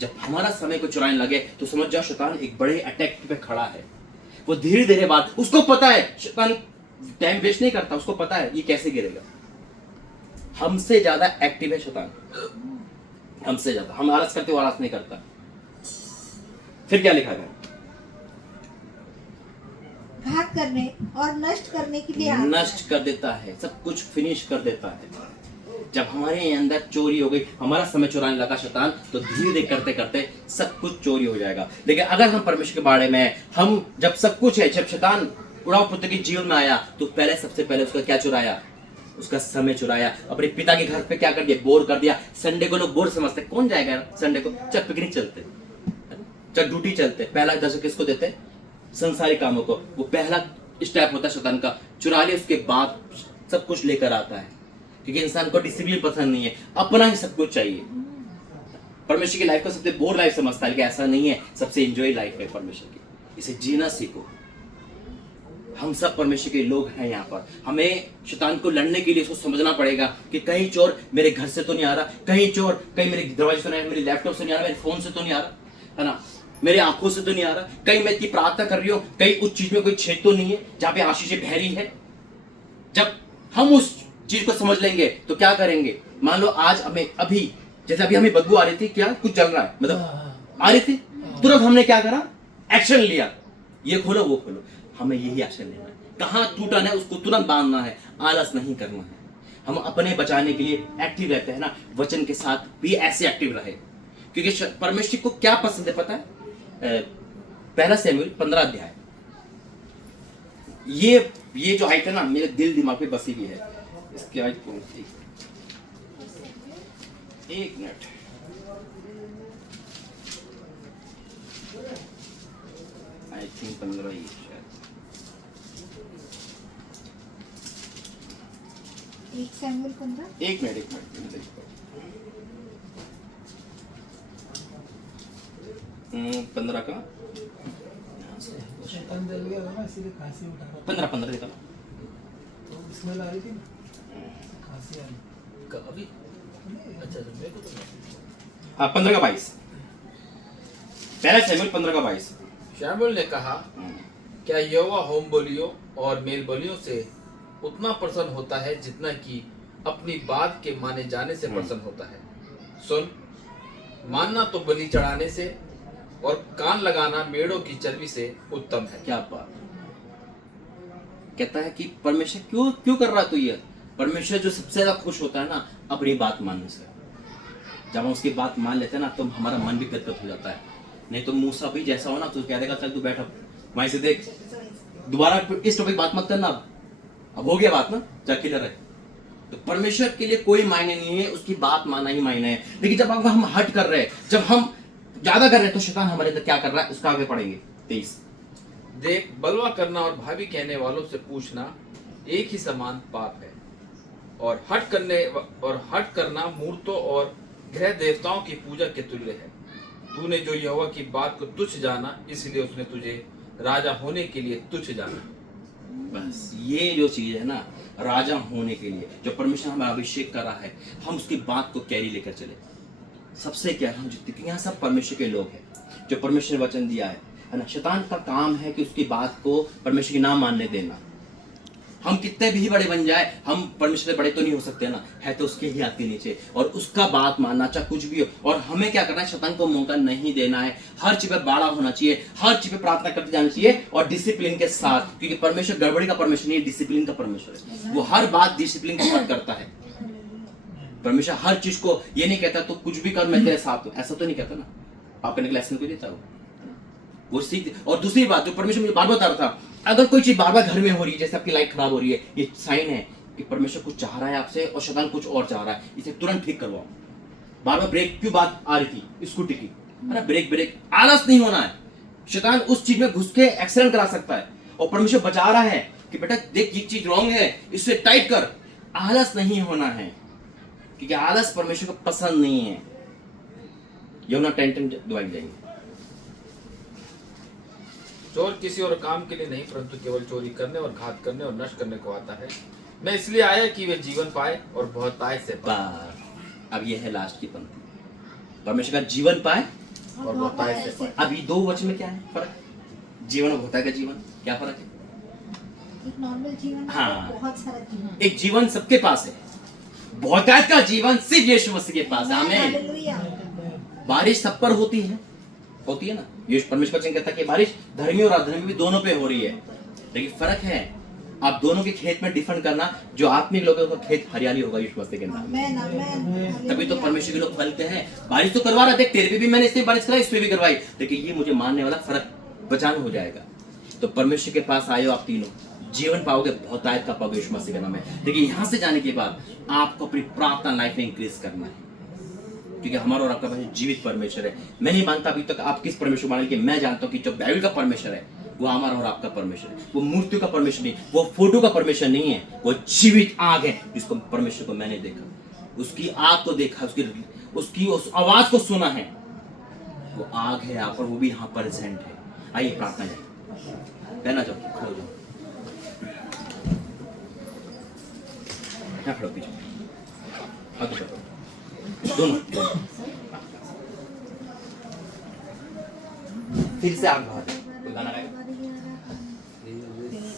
जब हमारा समय को चुराने लगे तो समझ जाओ शैतान एक बड़े अटैक पे खड़ा है। वो धीरे धीरे बाद, उसको पता है, शैतान टाइम वेस्ट नहीं करता, उसको पता है ये कैसे गिरेगा। हमसे ज्यादा एक्टिव है शैतान, हमसे ज्यादा। हम आलस करते, वो आलस नहीं करता। फिर क्या लिखा गया? घात करने और नष्ट करने के लिए आता है। नष्ट कर देता है, सब कुछ फिनिश कर देता है। जब हमारे अंदर चोरी हो गई, हमारा समय चुराने लगा शैतान, तो धीरे धीरे करते करते सब कुछ चोरी हो जाएगा। लेकिन अगर हम परमेश्वर के बारे में, हम जब सब कुछ है, जब शैतान उड़ाव पुत्र के जीवन में आया तो पहले, सबसे पहले उसका क्या चुराया? उसका समय चुराया। अपने पिता के घर पे क्या कर दिया? बोर कर दिया। संडे को लोग बोर समझते, कौन जाएगा संडे को? चल पिकनिक चलते, चल ड्यूटी चलते। पहला दर्शक किसको देते? संसारी कामों को। वो पहला स्टेप होता है शैतान का, चुरा ले, उसके बाद सब कुछ लेकर आता है। क्योंकि इंसान को डिसिप्लिन पसंद नहीं है, अपना ही सब कुछ चाहिए। परमेश्वर की लाइफ को सबसे बोर लाइफ समझता है, लेकिन ऐसा नहीं है, सबसे एंजॉय लाइफ है परमेश्वर की। इसे जीना सीखो। हम सब परमेश्वर के लोग हैं यहाँ पर। हमें शैतान को लड़ने के लिए इसको समझना पड़ेगा कि कहीं चोर मेरे घर से तो नहीं आ रहा, कहीं चोर कहीं मेरे दरवाजे से नहीं आ रहा, मेरे लैपटॉप से नहीं आ रहा, मेरे फोन से तो नहीं आ रहा, है ना, मेरी आंखों से तो नहीं आ रहा, कहीं मैं इतनी प्रार्थना कर रही हूँ, कहीं उस चीज में कोई छेद तो नहीं है जहाँ पे आशीष बह रही है। जब हम उस चीज को समझ लेंगे तो क्या करेंगे? मान लो आज हमें अभी, जैसे अभी हमें बदबू आ रही थी, क्या कुछ चल रहा है, मतलब आ रही थी, तुरंत हमने क्या करा? एक्शन लिया, ये खोलो वो खोलो। हमें यही एक्शन लेना है। कहाँ टूटन है उसको तुरंत बांधना है, आलस नहीं करना है। हम अपने बचाने के लिए एक्टिव रहते हैं ना, वचन के साथ भी ऐसे एक्टिव रहे। क्योंकि परमेश्वर को क्या पसंद है पता है? पहला शमूएल 15 अध्याय, ये जो आयत है ना, मेरे दिल दिमाग पे बसी हुई है। इसकी आयत कौन सी? एक मिनट, आई थिंक 15 ही शायद। एक शमूएल 15। एक मिनट 15 का 15 देखा ना। स्मेल आ रही थी, खांसी आ रही। अभी अच्छा मेरे को तो हाँ 15:22, पहला शमूएल 15:22। शमूएल ने कहा, क्या यहोवा होम बलियों और मेल बलियों से उतना प्रसन्न होता है जितना कि अपनी बात के माने जाने से प्रसन्न होता है? सुन, मानना तो बलि चढ़ाने से और कान लगाना मेढ़ों की चर्बी से उत्तम है। क्या बात, कहता है कि परमेश्वर क्यों क्यों कर रहा है? तो ये परमेश्वर जो सबसे ज्यादा खुश होता है ना अपनी बात मानने से। जब हम उसकी बात मान लेते हैं ना तो हमारा मन भी गदगद हो जाता है। नहीं तो मूसा भी जैसा हो ना तो कह देगा चल तू बैठ, वहीं से देख, दोबारा इस टॉपिक बात मत करना, अब हो गया बात ना, जा क्लियर है। तो परमेश्वर के लिए कोई मायने नहीं है, उसकी बात मानना ही मायने है। लेकिन जब हम हट कर रहे हैं, जब हम ज्यादा कर रहे हैं, तो शैतान हमारे अंदर क्या कर रहा है उसका आगे पढ़ेंगे। 23 देख, बलवा करना और भावी कहने वालों से पूछना एक ही समान पाप है, और हट करना मूर्तों और ग्रह देवताओं की पूजा के तुल्य है। तूने जो यहोवा की बात को तुच्छ जाना, इसलिए उसने तुझे राजा होने के लिए तुच्छ जाना। बस ये जो चीज है ना, राजा होने के लिए जो परमेश्वर हमें अभिषेक कर रहा है, हम उसकी बात को कैरी लेकर चले। सबसे क्या, हम जितने यहाँ सब परमेश्वर के लोग हैं, जो परमेश्वर ने वचन दिया है ना। शैतान का काम है कि उसकी बात को परमेश्वर की ना मानने देना। हम कितने भी बड़े बन जाए, हम परमेश्वर से बड़े तो नहीं हो सकते ना, है तो उसके ही हाथ के नीचे, और उसका बात मानना चाहे कुछ भी हो। और हमें क्या करना है, शैतान को मौका नहीं देना है। हर चीज पे बाड़ा होना चाहिए, हर चीज पे प्रार्थना करते जाना चाहिए, और डिसिप्लिन के साथ, क्योंकि परमेश्वर गड़बड़ी का परमेश्वर नहीं, डिसिप्लिन का परमेश्वर है। वो हर बात डिसिप्लिन के साथ करता है। परमेश्वर हर चीज को ये नहीं कहता तो कुछ भी कर मैं तेरे साथ हूं, ऐसा तो नहीं कहता ना। आप करने के लाइसेंस कोई देता वो सीख। और दूसरी बात जो परमेश्वर मुझे बार बार बता रहा था, अगर कोई चीज बार बार घर में हो रही है, जैसे आपकी लाइट खराब हो रही है, ये साइन है कि परमेश्वर कुछ चाह रहा है आपसे और शैतान कुछ और चाह रहा है, इसे तुरंत ठीक करवाओ। बार बार ब्रेक क्यों बात आ रही थी स्कूटी की, अरे ब्रेक आलस नहीं होना है। शैतान उस चीज में घुस के एक्सीडेंट करा सकता है, और परमेश्वर बचा रहा है कि बेटा देख ये चीज रॉन्ग है, इससे टाइट कर। आलस नहीं होना है, क्योंकि आलस परमेश्वर को पसंद नहीं है। यूहन्ना 10:10 दिवाई जाएंगे। चोर किसी और काम के लिए नहीं, परंतु केवल चोरी करने और घात करने और नष्ट करने को आता है। मैं इसलिए आया कि वे जीवन पाए और बहुतायत से पाए। अब ये है लास्ट की पंक्ति, परमेश्वर का जीवन पाए और बहुतायत से पाए। अब ये दो वचन में क्या है फर्क? जीवन और बहुतायत का जीवन क्या फर्क है? एक नॉर्मल जीवन, हाँ। बहुत सारा जीवन। एक जीवन सबके पास है, बहुतायत का जीवन सिर्फ यीशु मसीह के पास है। आमीन। हालेलुया। बारिश सब पर होती है ना। ये परमेश्वर वचन कहता है कि बारिश धर्मी और अधर्मी भी दोनों पे हो रही है, लेकिन फर्क है आप दोनों के खेत में डिफेंड करना। जो आत्मिक लोगों का खेत हरियाली होगा यीशु मसीह के नाम में, आमीन, आमीन। तभी तो परमेश्वर के लोग फलते हैं। बारिश तो करवा रहा, देख तेरे पे भी मैंने इसलिए बारिश कराई, इस पे भी करवाई, लेकिन ये मुझे मानने वाला फर्क बचान हो जाएगा। तो परमेश्वर के पास आए हो आप तीनों, जीवन पाओगे, बहुतायत का पाओगे यीशु मसीह के नाम में। लेकिन यहाँ से जाने के बाद आपको अपनी प्रार्थना लाइफ में इंक्रीज करना है, क्योंकि हमारा और आपका जीवित परमेश्वर है। मैं नहीं मानता अभी तक आप किस परमेश्वर माने, मैं जानता हूँ कि जो बाइबल का परमेश्वर है वो हमारा और आपका परमेश्वर है। वो मूर्तियों का परमेश्वर नहीं, वो फोटो का परमेश्वर नहीं है, वो जीवित आग है जिसको परमेश्वर को मैंने देखा, उसकी आग को देखा, उसकी उस आवाज को सुना है। वो आग है यहाँ पर, वो भी यहाँ प्रेजेंट है। आइए प्रार्थना जाए, कहना चाहूँ खड़ो जाओ, खड़ो पीछे हाथ ऊपर दोनों। फिर से आग बहा दे, कोई गाना गाएगा?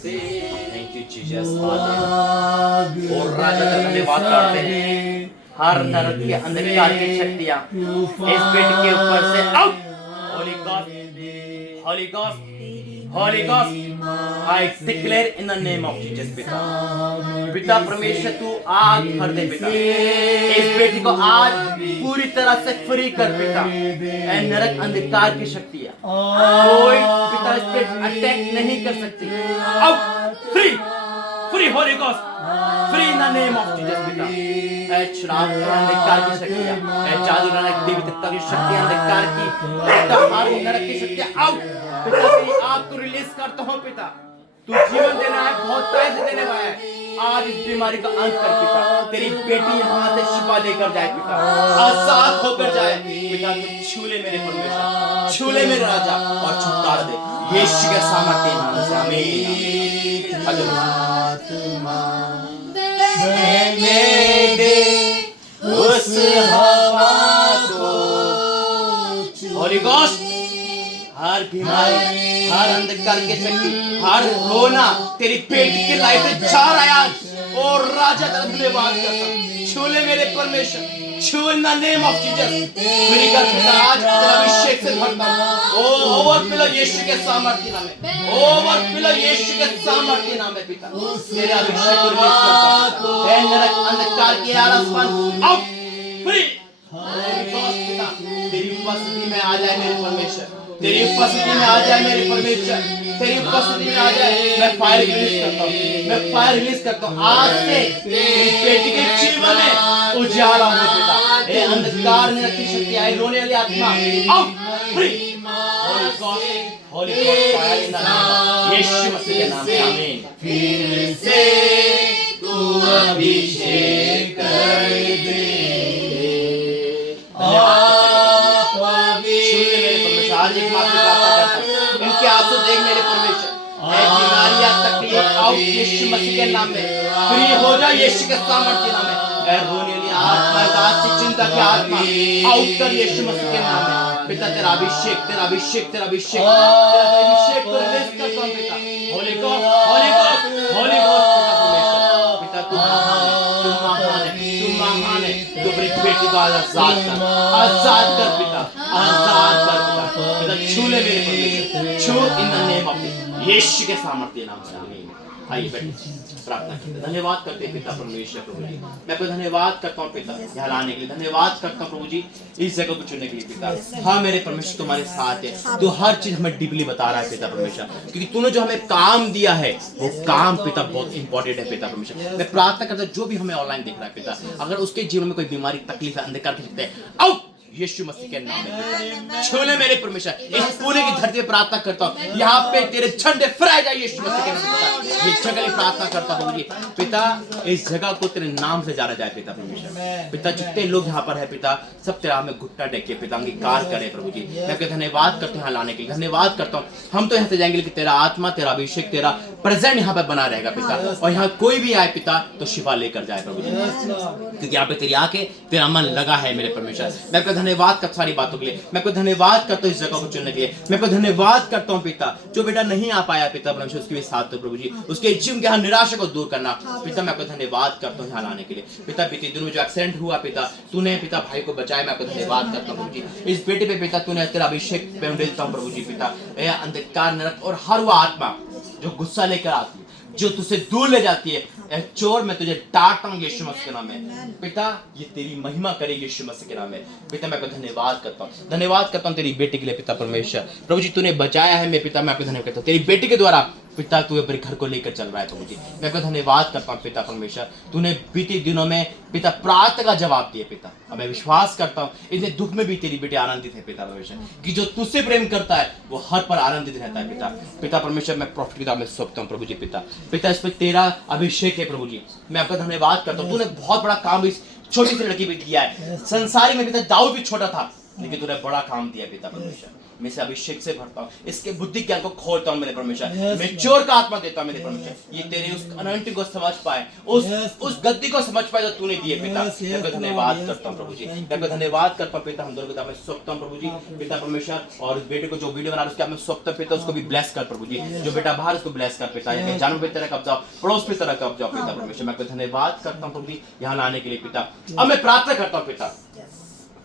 Thank you Jesus father. और राजा तक धन्यवाद करते हैं, हर नरक के अंधकार की शक्तियां इस बेड के ऊपर से out. Holi god, holy god, holy God, I declare in the name of Jesus. पिता परमेश्वर तू आग भर दे पिता, इस बेटी को आज पूरी तरह से फ्री कर पिता। ए नरक अंधकार की शक्तियां कोई पिता इस पे अटैक नहीं कर सकती। Out, free, free Holi ghost, free in the name of Jesus पिता। ए शराब अंधकार की शक्तियां, ए जादू नरक देवता की शक्तियां अंधकार की, पिता हर नरक की शक्तियां आउट पिता। तेरी आग को रिलीज करता हूं पिता, तू जीवन देना है, बहुतायत से देने वाला है। आज इस बीमारी का अंत कर पिता, तेरी बेटी यहाँ से शिफा लेकर जाए पिता, आजाद होकर जाए पिता। तू छू ले मेरे परमेश्वर, छू ले मेरे राजा और छुटकारा दे यीशु के सामर्थ्य नाम से। आमीन। हालेलुया। बहने दे उस हवा को। होली गोस्ट, हर बीमारी, हर अंधकार के शक्ति, हर रोना तेरी पेट की लाइफ से जा रहा है आज। और राजा का धन्यवाद करता हूं, छू ले मेरे परमेश्वर, छू इन द नेम ऑफ जीसस। पूरी कर पिता, आज तेरा अभिषेक से भरता हूं। ओ ओवरफ्लो यीशु के सामर्थ्य नाम में, ओवरफ्लो यीशु के सामर्थ्य नाम में पिता, तेरे अभिषेक को रिलीज करता हूं। ए नरक अंधकार के आसमान आउट, फ्री। पिता, तेरी उपस्थिति में आ जाए मेरे परमेश्वर, तेरी उपस्थिति में आ जाए मेरे परमेश्वर, तेरी उपस्थिति में आ जाए। मैं फायर रिलीज करता हूँ, मैं फायर रिलीज करता हूँ। आज से तेरी बेटी के जीवन में उजाला हो पिता। ए अंधकार में रखी शक्ति, आई रोने वाली आत्मा out, free. Holy god, holy god, fire in the name Yeshu Masih के नाम में, आमीन। फिर से तू अभिषेक कर दे। आज एक माफी प्रार्थना करता हूं, इनके आंसू देख मेरे परमेश्वर। ऐ बीमारियां, तकलीफ आउट यीशु मसीह के नाम में, फ्री हो जा यीशु के सामर्थ्य नाम में। ऐ रोने वाली आत्मा, दास की चिंता की आत्मा आउट कर यीशु मसीह के नाम में। पिता तेरा अभिषेक, तेरा अभिषेक, तेरा अभिषेक, तेरा अभिषेक को रिलीज करता हूं पिता। Holi god, holy god, holy God पिता परमेश्वर। पिता तू महान है, तू महान है, तू महान है। तू अपनी बेटी को आजाद कर, आजाद कर पिता, आजाद कर पिता। पिता छू ले मेरे परमेश्वर, छू इन द नेम ऑफ यीशु के सामर्थ्य नाम से, आमीन। आइए बैठिए, प्रार्थना करते हैं। धन्यवाद करते हैं पिता परमेश्वर प्रभु जी, मैं आपको धन्यवाद करता हूँ पिता यहाँ लाने के लिए, धन्यवाद करता हूँ प्रभु जी इस जगह को चुनने के लिए पिता। हाँ मेरे परमेश्वर तुम्हारे साथ है, तू हर चीज हमें डीपली बता रहा है पिता परमेश्वर, क्योंकि तूने जो हमें काम दिया है वो काम पिता बहुत इंपॉर्टेंट है पिता परमेश्वर। मैं प्रार्थना करता हूँ जो भी हमें ऑनलाइन देख रहा है पिता, अगर उसके जीवन में कोई बीमारी, तकलीफ, अंधकार की शक्ति है, आउट यीशु मसीह के नाम में छू ले मेरे परमेश्वर। इस पूरे की धरती पे प्रार्थना करता हूँ, यहाँ पे तेरे झंडे फहराए जाए यीशु मसीह के नाम में। ये जगह की प्रार्थना करता हूँ जी पिता, इस जगह को तेरे नाम से जाना जाए पिता परमेश्वर। पिता जितने लोग यहाँ पर है पिता, सब तेरा हमें घुटना टेके पिता, अंगीकार करे प्रभु जी। मैं आपके धन्यवाद करता हूँ यहाँ लाने के लिए, धन्यवाद करता हूँ। हम तो यहाँ से जाएंगे लेकिन तेरा आत्मा, तेरा अभिषेक, तेरा प्रेजेंट यहाँ पे बना रहेगा पिता, और यहाँ कोई भी आए पिता तो शिफा लेकर जाए प्रभु जी, क्योंकि यहाँ पे तेरी आंखें, तेरा मन लगा है मेरे परमेश्वर। मैं आपका धन्यवाद करता सारी बातों के लिए, मैं आपको धन्यवाद करता हूँ इस जगह को चुनने के लिए, मैं आपको धन्यवाद करता हूँ पिता। जो बेटा नहीं आ पाया पिता परमेश्वर, उसके भी साथ तो प्रभु जी, उसके जीवन के निराशा को दूर करना पिता। मैं आपको धन्यवाद करता हूँ यहाँ लाने के लिए पिता। बीते दिनों में जो एक्सीडेंट हुआ पिता, तूने पिता भाई को बचाया, मैं आपको धन्यवाद करता हूँ प्रभु जी। इस बेटे पे पिता तूने तेरा अभिषेक पे देता हूँ प्रभु जी पिता। अंधकार, नरक और हर वो आत्मा जो गुस्सा लेकर आती है, जो तुझसे दूर ले जाती है, चोर मैं तुझे डांटता हूँ यीशु मसीह के नाम में पिता। ये तेरी महिमा करे यीशु मसीह के नाम में पिता। मैं आपको धन्यवाद करता हूँ, धन्यवाद करता हूँ तेरी बेटी के लिए पिता परमेश्वर। प्रभु जी तूने बचाया है मैं पिता, मैं आपको धन्यवाद करता हूँ तेरी बेटी के द्वारा पिता। तू अपने घर को लेकर चल रहा है प्रभु जी, मैं आपको धन्यवाद करता हूँ पिता परमेश्वर। तूने बीते दिनों में पिता प्रार्थना का जवाब दिया पिता, अब मैं विश्वास करता हूँ इतने दुख में भी तेरी बेटी आनंदित है पिता परमेश्वर, कि जो तुझसे प्रेम करता है वो हर पर आनंदित रहता है पिता। पिता परमेश्वर मैं प्रॉफिट किताब में सौंपता हूँ प्रभु जी पिता। पिता इस पर तेरा अभिषेक है प्रभु जी, मैं आपका धन्यवाद करता हूँ। तूने बहुत बड़ा काम इस छोटी सी लड़की पे किया है। संसारी में पिता दाऊद भी छोटा था, लेकिन तूने बड़ा काम दिया पिता परमेश्वर। मैं इसे अभिषेक से भरता हूँ, इसके बुद्धि ज्ञान को खोलता हूँ मेरे परमेश्वर। मैं चोर का आत्मा देता हूँ मेरे परमेश्वर, ये तेरे उस अनंती को समझ पाए, उस गद्दी को समझ पाए जो तूने दिए पिता। मैं धन्यवाद करता हूँ प्रभु जी, मैं धन्यवाद करता हूँ पिता। हम दोनों किताब में सौंपता हूँ प्रभु जी पिता परमेश्वर। और उस बेटे को जो वीडियो बना उसके मैं सौंपता पिता, उसको भी ब्लेस कर प्रभु जी। जो बेटा बाहर उसको ब्लेस कर पिता, जानवर पे तरह कब जाओ, पड़ोस पे तरह कब जाओ पिता परमेश्वर। मैं धन्यवाद करता हूँ प्रभु जी यहाँ लाने के लिए पिता। अब मैं प्रार्थना करता हूँ पिता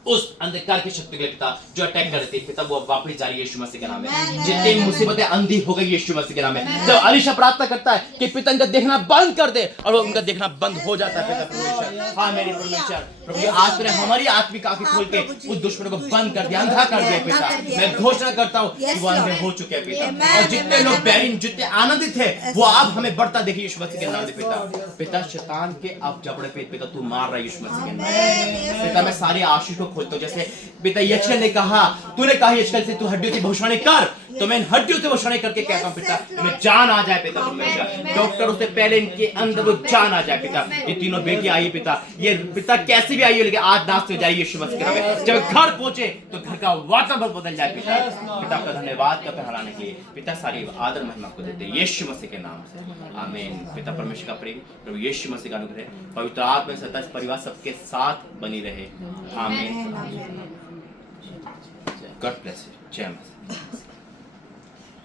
उस अंधकार की शक्ति के लिए पिता, जो अटैक कर रही थी पिता, वो वापस जा रही है यीशु मसीह के नाम में। जितनी मुसीबतें अंधी हो गई यीशु मसीह के नाम में। जब अलीशा प्रार्थना करता है कि पिता इनका देखना बंद कर दे, और वो उनका देखना बंद हो जाता है पिता परमेश्वर। हाँ मेरे परमेश्वर प्रभु, आज तूने हमारी आत्मिक आंखें खोल के उस दुश्मन को बंद कर दिया, अंधा कर दिया पिता। मैं घोषणा करता हूँ कि वो अंधे हो चुके हैं पिता, और जितने लोग बैरिन, जितने आनंदित है वो आप हमें बढ़ता देखिए यीशु मसीह के नाम में पिता। पिता शैतान के अब जबड़े पे पिता तू मार रहा है यीशु मसीह के नाम में पिता। मैं सारी आशीष को खोलता हूँ, जैसे पिता यचकल ने कहा, तूने कहा यचकल से तू हड्डियों की भविष्यवाणी कर, तो मैं इन हड्डियों से वो क्षण करके कहता हूँ पिता, इनमें जान आ जाए पिता परमेश्वर। डॉक्टर उससे पहले इनके अंदर वो जान आ जाए पिता। ये तीनों बेटी आई पिता, ये पिता कैसी भी आई हो लेकिन आज नाश हो जाए यीशु मसीह के नाम में। जब घर पहुंचे तो घर का वातावरण बदल जाए पिता। पिता का धन्यवाद का पहराने के लिए पिता सारी आदर महिमा को देते हैं यीशु मसीह के नाम से, आमीन। पिता परमेश्वर का प्रेम, प्रभु यीशु मसीह का अनुग्रह, पवित्र आत्मा सदा इस परिवार सबके साथ बनी रहे, आमीन। God bless you. जय मसीह।